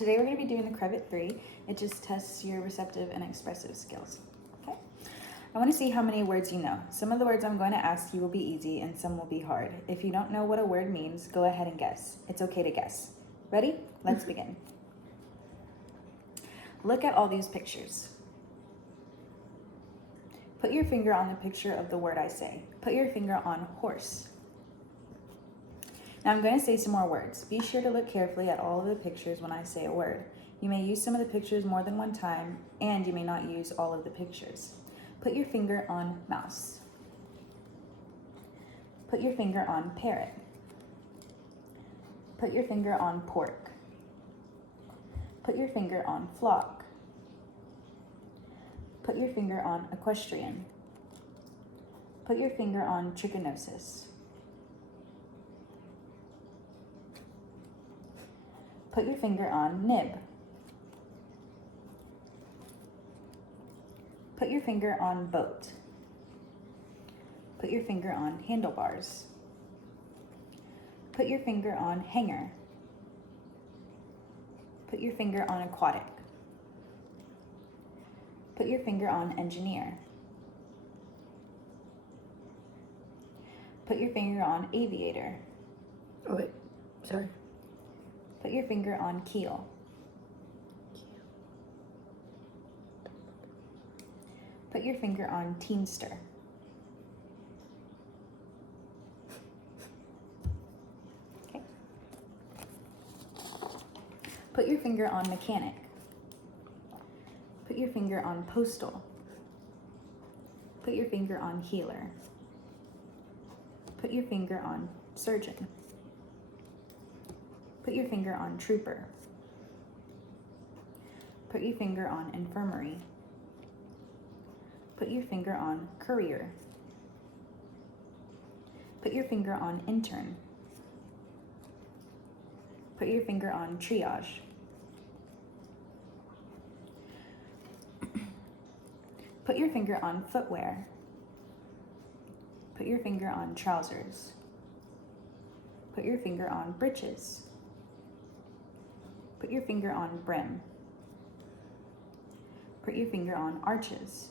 Today we're going to be doing the Crevet 3. It just tests your receptive and expressive skills. Okay? I want to see how many words you know. Some of the words I'm going to ask you will be easy and some will be hard. If you don't know what a word means, go ahead and guess. It's okay to guess. Ready? Let's begin. Look at all these pictures. Put your finger on the picture of the word I say. Put your finger on horse. Now I'm going to say some more words. Be sure to look carefully at all of the pictures when I say a word. You may use some of the pictures more than one time, and you may not use all of the pictures. Put your finger on mouse. Put your finger on parrot. Put your finger on pork. Put your finger on flock. Put your finger on equestrian. Put your finger on trichinosis. Put your finger on nib. Put your finger on boat. Put your finger on handlebars. Put your finger on hanger. Put your finger on aquatic. Put your finger on engineer. Put your finger on aviator. Oh wait, sorry. Put your finger on keel. Put your finger on teamster. Okay. Put your finger on mechanic. Put your finger on postal. Put your finger on healer. Put your finger on surgeon. Put your finger on trooper. Put your finger on infirmary. Put your finger on courier. Put your finger on intern. Put your finger on triage. Put your finger on footwear. Put your finger on trousers. Put your finger on breeches. Put your finger on brim. Put your finger on arches.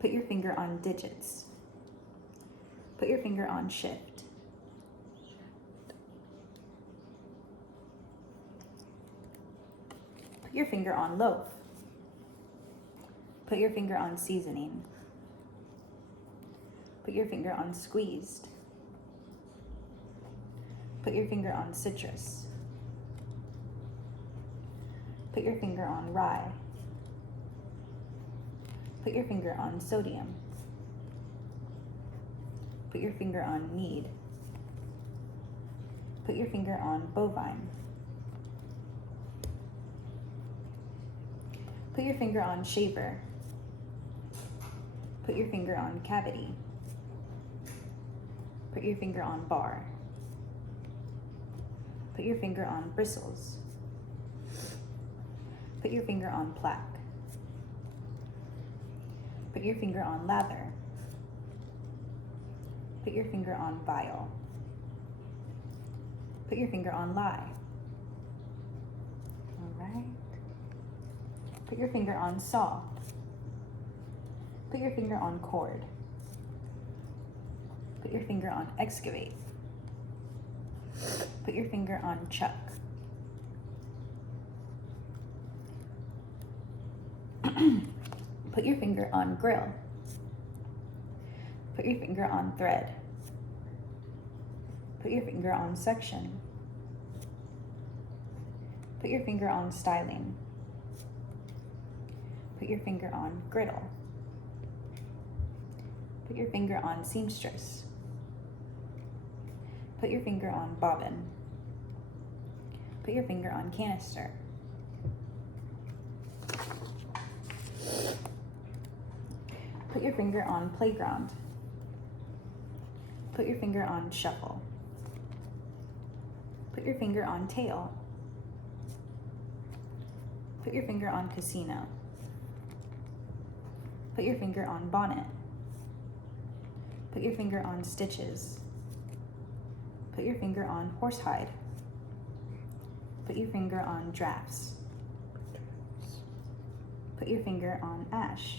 Put your finger on digits. Put your finger on shift. Put your finger on loaf. Put your finger on seasoning. Put your finger on squeezed. Put your finger on citrus. Put your finger on rye. Put your finger on sodium. Put your finger on need. Put your finger on bovine. Put your finger on shaver. Put your finger on cavity. Put your finger on bar. Put your finger on bristles. Put your finger on plaque. Put your finger on lather. Put your finger on vial. Put your finger on lie. All right. Put your finger on saw. Put your finger on cord. Put your finger on excavate. Put your finger on chuck. Put your finger on grill. Put your finger on thread. Put your finger on section. Put your finger on styling. Put your finger on griddle. Put your finger on seamstress. Put your finger on bobbin. Put your finger on canister. Put your finger on playground. Put your finger on shuffle. Put your finger on tail. Put your finger on casino. Put your finger on bonnet. Put your finger on stitches. Put your finger on horsehide. Put your finger on drafts. Put your finger on ash.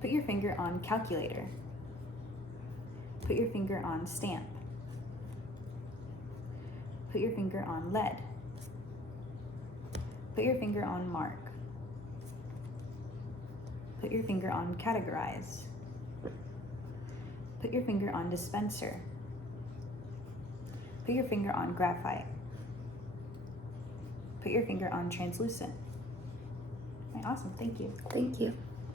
Put your finger on calculator. Put your finger on stamp. Put your finger on lead. Put your finger on mark. Put your finger on categorize. Put your finger on dispenser. Put your finger on graphite. Put your finger on translucent. Okay, awesome, thank you. Thank you.